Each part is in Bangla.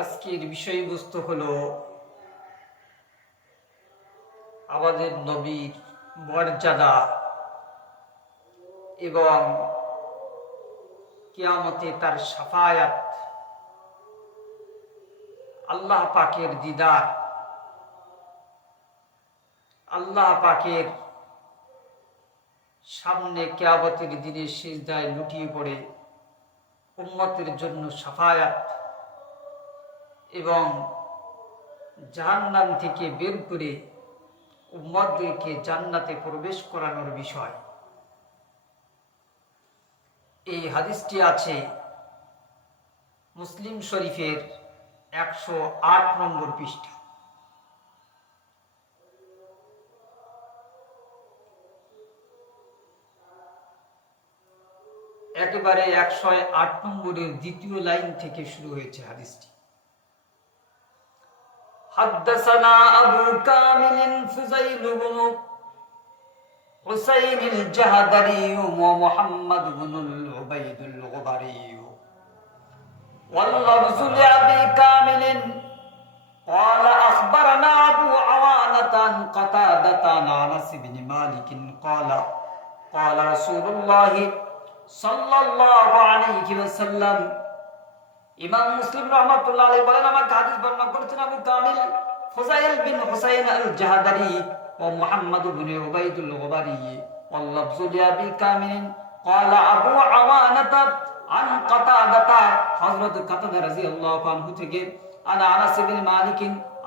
আজকের বিষয়বস্তু হলো আমাদের নবীর মর্যাদা এবং কেয়ামতে তার সাফায়াত। আল্লাহ পাকের দিদার। আল্লাহ পাকের সামনে কেয়াবতের দিনে সিজদায় লুটিয়ে পড়ে উম্মতের জন্য সাফায়াত। এবং জাহান্নাম থেকে বের করে উম্মতদেরকে জান্নাতে প্রবেশ করানোর বিষয়। এই হাদিসটি আছে মুসলিম শরীফের একশো আট নম্বর পৃষ্ঠা। একেবারে একশো আট নম্বরের দ্বিতীয় লাইন থেকে শুরু হয়েছে হাদিসটি। حدثنا أبو كامل فزيل بن حسين الجهدري ومحمد بن العبيد الغبري واللفظ لأبي كامل قال أخبرنا أبو عوانة عن قتادة عن أنس بن مالك قال قال رسول الله صلى الله عليه وسلم ইমাম মুসলিম রহমাতুল্লাহ আলাইহি বলেন আমাকে হাদিস বর্ণনা করেছেন আবু কামিল ফুজাইল বিন হুসাইন আল জাহাদারি ও মুহাম্মদ বিন উবাইদুল গুবারি واللفظ لأبي كامل قال أبو عوانة عن قتادة حضرت قتادة رضي الله عنه থেকে আনা আনাস ইবনে মালিক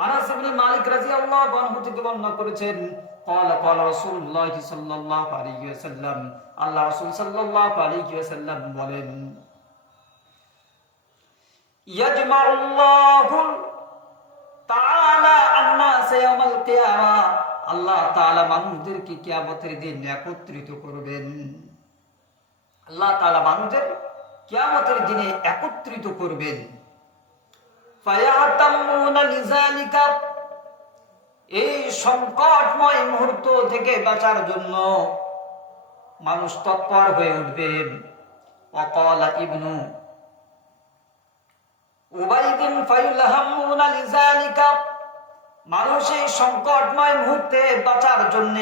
আনাস ইবনে মালিক রাদিয়াল্লাহু আনহু থেকে বর্ণনা করেছেন قال قال رسول الله صلى الله عليه وسلم আল্লাহ রাসূল সাল্লাল্লাহু আলাইহি ওয়াসাল্লাম বলেন يجمع الله تعالى الناس يوم القيامة আল্লাহ তাআলা মানুষদেরকে কিয়ামতের দিন একত্রিত করবেন আল্লাহ তাআলা মানুষদের কিয়ামতের দিনে একত্রিত করবেন ফায়াতাম্মুনা লিযালিকা এই সংকটময় মুহূর্ত থেকে বাঁচার জন্য মানুষ তৎপর হয়ে উঠবে অকলা ইবনু উবাইদিন ফাইলহামুনা লিযালিকা মানুষ এই সংকটময় মুহূর্তে বাঁচার জন্য,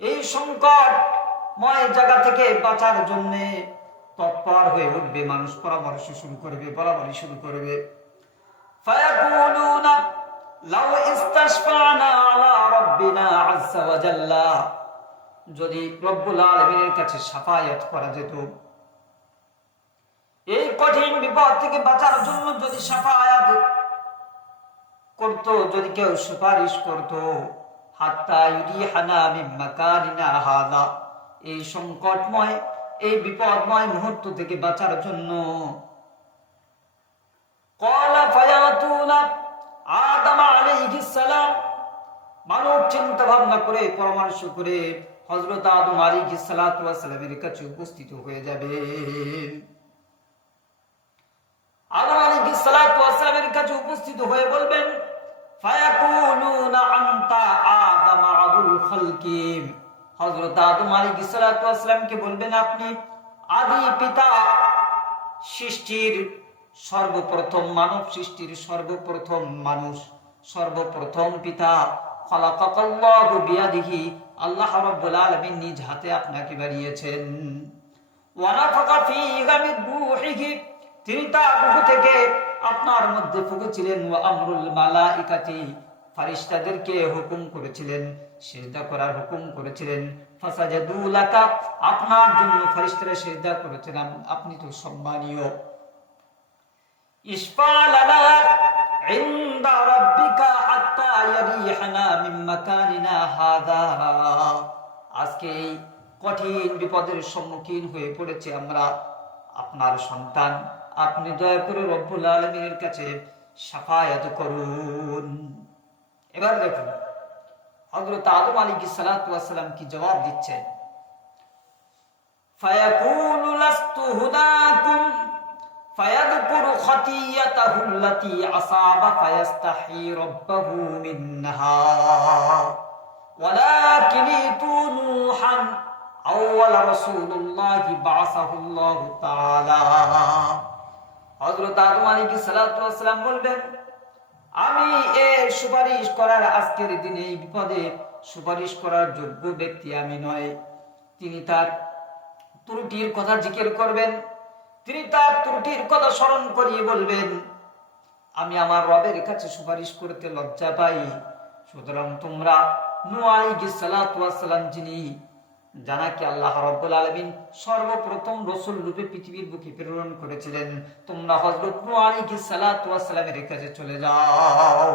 এই সংকটময় জায়গা থেকে বাঁচার জন্য তৎপর হয়ে উঠবে, মানুষ পরামর্শ শুরু করবে বরাবরই শুরু করবে। যদি রব্বুল আলামিনের কাছে সাফায়াত করা যেত এই কঠিন বিপদ থেকে বাঁচার জন্য যদি সাফায়াত করত, যদি কেউ সুপারিশ করত, হাত্তা এই সংকটময়, এই বিপদময় মুহূর্ত থেকে বাঁচার জন্য। কলা ফায়াতুনা আদম আলাইহিস সালাম, মানব চিন্তা ভাবনা করে, পরামর্শ করে হযরত আদম আলাইহিস সালাতু ওয়াস সালামের কাছে উপস্থিত হয়ে যাবে আদম আলাইহিস সালাতু ওয়াস সালামের কাছে উপস্থিত হয়ে বলবেন পিতা আল্লাহ নিজ হাতে আপনাকে রূহিহি তিনি রূহ থেকে আপনার মধ্যে ফুঁকেছিলেন ওয়া আমরুল মালাইকাতি। ফারিস্তাদেরকে হুকুম করেছিলেন, সিজদা করার হুকুম করেছিলেন। লাকা, আপনার জন্য ফারিস্তারা সিজদা করেছিলেন আপনি তো সম্মানীয়। মিন হাদা। আজকে কঠিন বিপদের সম্মুখীন হয়ে পড়েছে আমরা, আপনার সন্তান। আপনি দয়া করে রব্বুল আলমীর কাছে সাফায়াত করুন এবার দেখুন হজরত আদম আলী সালাম কি জবাব দিচ্ছেন فيقول لست هداكم فيذكر خطيئته التي أصاب فيستحي ربه منها ولكن ائتوا نوحا أول رسول الله بعثه الله تعالى হযরত আদম সালাতু ওয়াসসালাম বলবেন, আমি এর সুপারিশ করার আজকের দিনে এই বিপদে সুপারিশ করার যোগ্য ব্যক্তি আমি নয় তিনি তার ত্রুটির কথা জিজ্ঞের করবেন, তিনি তার ত্রুটির কথা স্মরণ করিয়ে বলবেন, আমি আমার রবের কাছে সুপারিশ করতে লজ্জা পাই। সুতরাং তোমরা আলাইহিস সালাতু যিনি জানা কি আল্লাহ রব্বুল আলমিন সর্বপ্রথম রসুল রূপে পৃথিবীর বুকে প্রেরণ করেছিলেন, তোমরা হজরত আলীকে সালামের কাছে চলে যাও।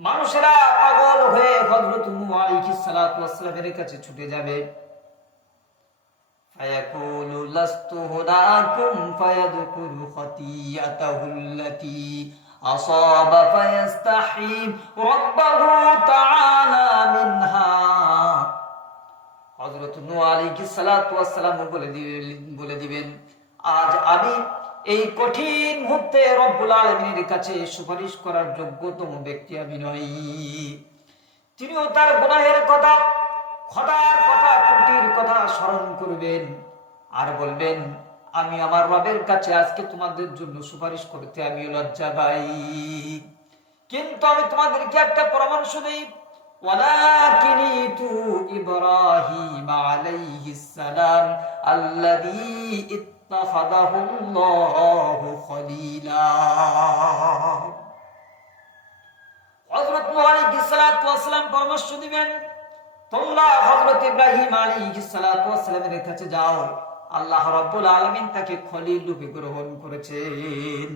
মানুষেরা পাগল হয়ে হজরত আলীকে সালাতামের কাছে ছুটে যাবে। فيقول لست هداكم فيذكر خطيئته التي أصاب فيستحي ربه تعالى منها হযরত নূহ আলাইহিস সালাতু ওয়াসসালাম বলে দিবেন বলে দিবেন আজ আমি এই কঠিন মুহূর্তে রব্বুল আলামিনের কাছে সুপারিশ করার যোগ্যতম ব্যক্তি আমি নই তিনিও তার গুনাহের কথা খদার কথা ত্রুটির কথা স্মরণ করবেন আর বলবেন, আমি আমার রবের কাছে আজকে তোমাদের জন্য সুপারিশ করতে আমি লজ্জা পাই। কিন্তু আমি তোমাদেরকে একটা পরামর্শ দিই। ইব্রাহিম আলাইহিস সালাম পরামর্শ দিবেন তোমরা হজরত ইব্রাহিম আলাইহিস সালাতু ওয়াসসালামের কাছে যাও। আল্লাহ রাব্বুল আলামিন তাকে খলিল রূপে গ্রহণ করেছেন।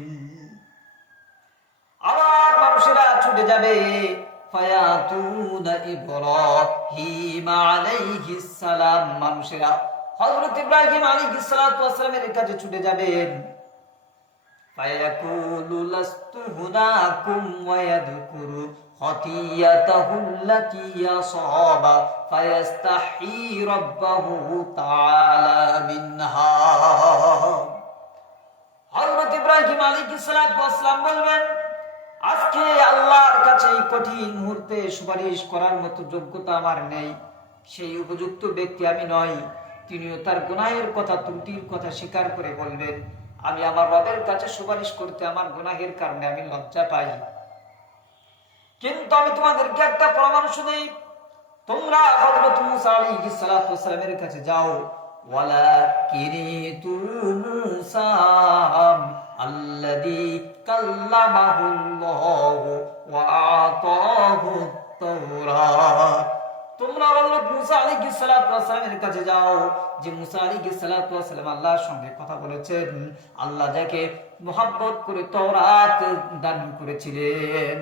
আবার মানুষেরা ছুটে যাবে। ফায়াতুনা ইব্রাহিম আলাইহিস সালাম। মানুষেরা হযরত ইব্রাহিম আলাইহিস সালাতু ওয়াসসালামের কাছে ছুটে যাবেন ফায়াকুলু লাস্তু ওয়া ইয়াদকুরু خطيئته التي أصاب فيستحي ربه تعالى منها হযরত ইব্রাহিম আলাইহিস সালাতু ওয়াসসালাম বলবেন আজকে আল্লাহর কাছে এই কঠিন মুহূর্তে সুপারিশ করার মতো যোগ্যতা আমার নেই সেই উপযুক্ত ব্যক্তি আমি নই তিনিও তার গুনাহের কথা ত্রুটির কথা স্বীকার করে বলবেন আমি আমার রবের কাছে সুপারিশ করতে আমার গুনাহের কারণে আমি লজ্জা পাই কিন্তু আমি তোমাদেরকে একটা পরামর্শ দেই। তোমরা হযরত মুসা আলাইহিস সালাতু কাছে যাও। ওয়ালা কিরিতু মুসা আল্লাযী কাল্লামাহুল্লাহু ওয়া আতাহু তাওরাত তোমরা হযরত মুসা আলাইহিস সালাতু ওয়াসসালামের কাছে যাও। যে মুসা আলাইহিস সালাতু ওয়াসসালাম আল্লাহর সঙ্গে কথা বলেছেন, আল্লাহ যাকে মোহাব্বত করে তওরাত দান করেছিলেন।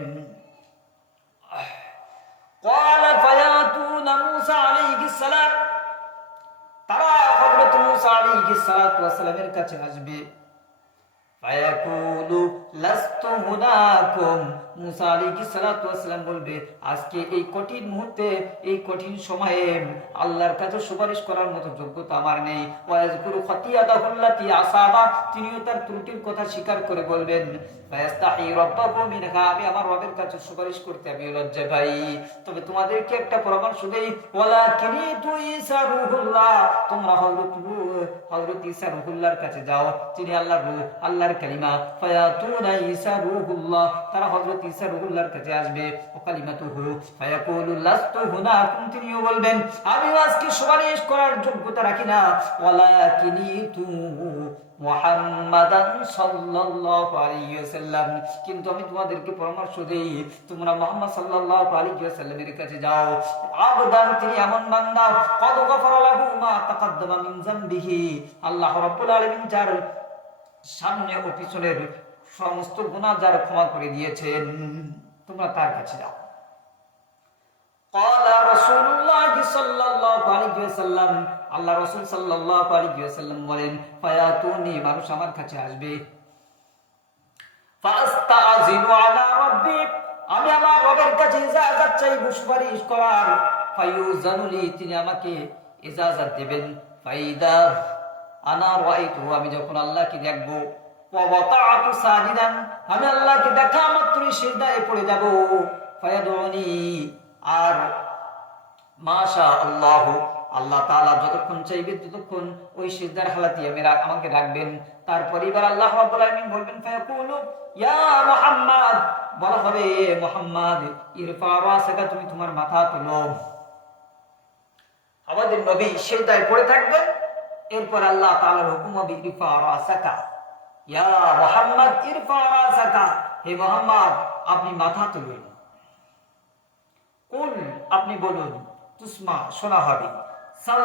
قال فياتون موسى عليه السلام তারা হযরত মুসা আলাইহিস সালাতু ওয়াসসালামের কাছে আসবে ফায়াকুলু লাস্তু হুনাকুম মুসা আলাইহিস সালাতু ওয়াসসালাম বলবে, আজকে এই কঠিন মুহূর্তে, এই কঠিন সময়ে আল্লাহর কাছে সুপারিশ করার মতো যোগ্যতা আমার নেই। ওয়াজকুরু আসাবা। তিনিও তার ত্রুটির কথা স্বীকার করে বলবেন, ফায়াস্তাহি রাব্বাহু মিনহা। আমি আমার রবের কাছে সুপারিশ করতে আমি লজ্জা পাই। তবে তোমাদেরকে একটা পরামর্শ দেই ওয়ালা রূহুল্লাহ তোমরা হযরত হযরত ঈসা রূহুল্লাহর কাছে যাও তিনি আল্লাহর রূহ, আল্লাহর কালিমা। ফায়াতুনা ঈসা রূহুল্লাহ, তারা হযরত ঈসা রূহুল্লাহর কাছে আসবে। ও ফায়াকুলু লাস্তু তিনিও বলবেন, আমি আজকে সুপারিশ করার যোগ্যতা রাখি না। ওয়ালা কিনিতু মুহাম্মাদান সাল্লাল্লাহু আলাইহি ওয়াসাল্লাম। কিন্তু আমি তোমাদেরকে পরামর্শ দেই, তোমরা মুহাম্মদ সাল্লাল্লাহু আলাইহি ওয়াসাল্লামের কাছে যাও। আবদান তিনি এমন বান্দা, কদ মা তাকাদ্দামা মিন যামবিহি আল্লাহ রাব্বুল আলামিন যার সামনে ও পিছনের সমস্ত গুণা যার ক্ষমা করে দিয়েছেন তোমরা তার কাছে যাও। আল্লাহ বলেন, ফায়াতুনি, মানুষ আমার কাছে আসবে। আমি আমার রবের কাছে ইজাজত সুপারিশ করার। তিনি আমাকে ইজাজত দেবেন। ফাইদা আনা রাইতু আমি যখন আল্লাহকে দেখব আমি আল্লাহকে দেখা পড়ে যাব। আর মাশা আল্লাহ আল্লাহ যতক্ষণ চাইবে ততক্ষণ ওই হালাতি আমি আমাকে রাখবেন। তারপর এবার আল্লাহ বলবেন বলা হবে, "এ মুহাম্মদ, ইরফা তুমি তোমার মাথা তোলো। আমাদের নবী সেজদায় পড়ে থাকবেন। এরপর আল্লাহ তাআলার হুকুম হবে, ইরফা রাসাকা ইয়া মুহাম্মদ ইরফা রাসাকা হে মুহাম্মদ আপনি মাথা তুলুন কুল আপনি বলুন তুসমা শোনা হবে সাল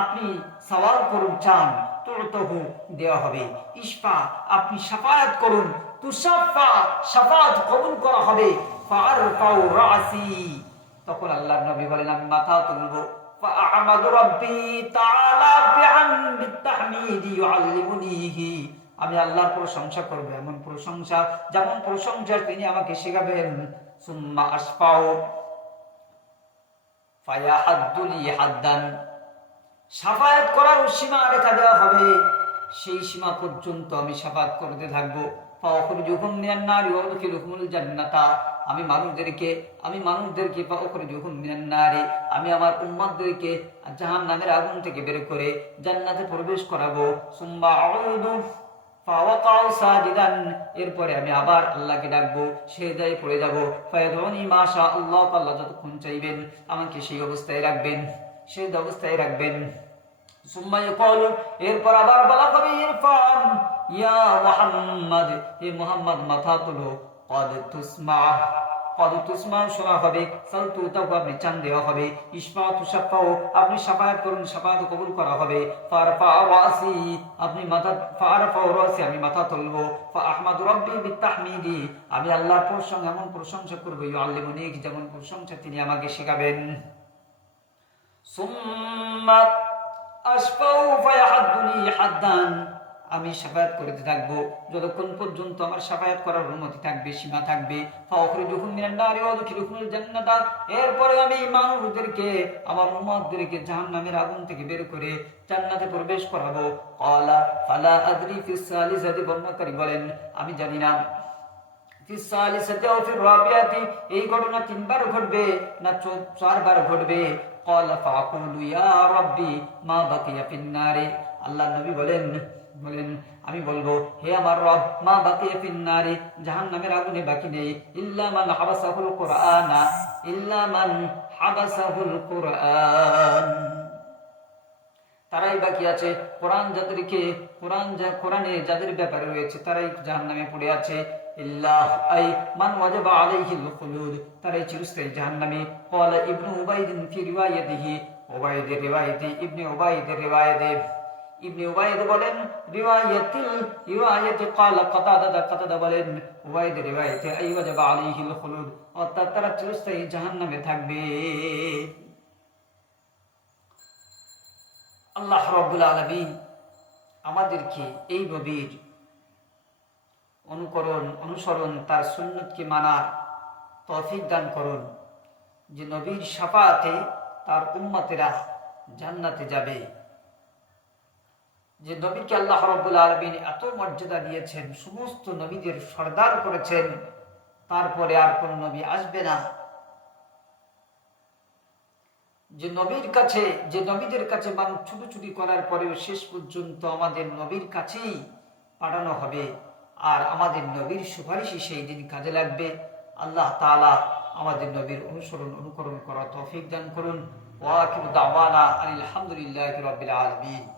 আপনি সওয়াল করুন চান তুরতহু দেওয়া হবে ইশফা আপনি শাফায়াত করুন তুষাফা শাফাত কবুল করা হবে ফারফাউ রাসি তখন আল্লাহর নবী বলেন আমি মাথা তুলবো فأحمد ربي تعالى بعمد التحميد يعلمنيه আমি আল্লাহর প্রশংসা করব, এমন প্রশংসা, যেমন প্রশংসা তিনি আমাকে শেখাবেন। সুম্মা হাদ্দান। সাফায়াত করার সীমা রেখা দেওয়া হবে। সেই সীমা পর্যন্ত আমি সাফাত করতে থাকব। আমি মানুষদেরকে আমি মানুষদেরকে আমি আমার উম্মতদেরকে জাহান্নামের আগুন থেকে বের করে জান্নাতে প্রবেশ করাবো। সাজিদান এরপরে আমি আবার আল্লাহকে ডাকবো সেদায় পড়ে যাব। ফায়াদুনি মাশা আল্লাহ আল্লাহ যতক্ষণ চাইবেন আমাকে সেই অবস্থায় রাখবেন সেই অবস্থায় রাখবেন। এরপর আবার বলা হবে, ইরফান, ইয়া মোহাম্মদ, হে মোহাম্মদ মাথা তুলো কদত শোনা হবে, সালতু তাও আপনি চান দেওয়া হবে আপনি সাফায়াত করুন, সাফায়াত কবুল করা হবে। ফারফা ওয়াসি, আপনি মাথা, ফারফা ওয়াসি, আমি মাথা ফা রব্বি বিতাহমিদি, আমি আল্লাহর এমন প্রশংসা করব আল্লিমনি যেমন প্রশংসা তিনি আমাকে শেখাবেন। সুম্মাত আশফাউ ফায়াহাদুনি হাদান আমি সাফায়াত করতে থাকব। যতক্ষণ পর্যন্ত আমার সাফায়াত করার অনুমতি থাকবে, সীমা থাকবে। এরপরে আমি মানুষদেরকে, আমার উম্মতদেরকে জাহান্নামের আগুন থেকে বের করে জান্নাতে প্রবেশ করাবো। ক্বালা, ফালা আদরি ফিস সালিসাতি, বর্ণনাকারী বলেন, আমি জানি না। এই ঘটনা তিনবার ঘটবে না চারবার ঘটবে। ক্বালা ফাকুলু ইয়া রাব্বি, মা বাকিয়া ফিন নারি। আল্লাহ নবী বলেন বলেন, আমি বলব, হে আমার রব, মা বাকি ফিন্নারি জাহান্নামের আগুনে বাকি নেই। ইল্লা মান হাবাসাহুল কুরআনা, ইল্লা মান হাবাসাহুল কুরআন। তারাই বাকি আছে। কোরআন যাদেরকে, কোরআন যা, কোরআনে যাদের ব্যাপারে রয়েছে, তারাই জাহান্নামে পড়ে আছে। ইল্লাহ, আই, মান ওয়াজাবা আলাইহিল খুলুদ, তারাই চিরস্থায়ী জাহান্নামে। ক্বালা ইবনু উবাইদিন ফি রিওয়ায়াতিহি, উবাইদের রিওয়ায়াতে, ইবনে উবাইদের রিওয়ায়াতে। ইবনে উবাইদ বলেন, রিওয়ায়াতিল, রিওয়ায়াতে ক্বালা কাতাদা কাতাদা বলেন উবাইদের রিওয়ায়াতে আই ওয়াজাবা আলাইহিল খুলুদ অর্থাৎ তারা চিরস্থায়ী জাহান্নামে থাকবে। আল্লাহ রব্বুল আলমিন আমাদেরকে এই নবীর অনুকরণ, অনুসরণ, তার সুন্নতকে মানার তৌফিক দান করুন, যে নবীর সাফাতে তার উম্মতেরা জান্নাতে যাবে। যে নবীকে আল্লাহ রব্বুল আলমিন এত মর্যাদা দিয়েছেন, সমস্ত নবীদের সর্দার করেছেন, তারপরে আর কোন নবী আসবে না। যে নবীর কাছে, যে নবীদের কাছে মানুষ ছুটোছুটি করার পরেও শেষ পর্যন্ত আমাদের নবীর কাছেই পাঠানো হবে। আর আমাদের নবীর সুপারিশই সেই দিন কাজে লাগবে। আল্লাহ তাআলা আমাদের নবীর অনুসরণ, অনুকরণ করা তৌফিক দান করুন। ওয়াকির দাওয়ানা আলহামদুলিল্লাহ রবিল আলমিন।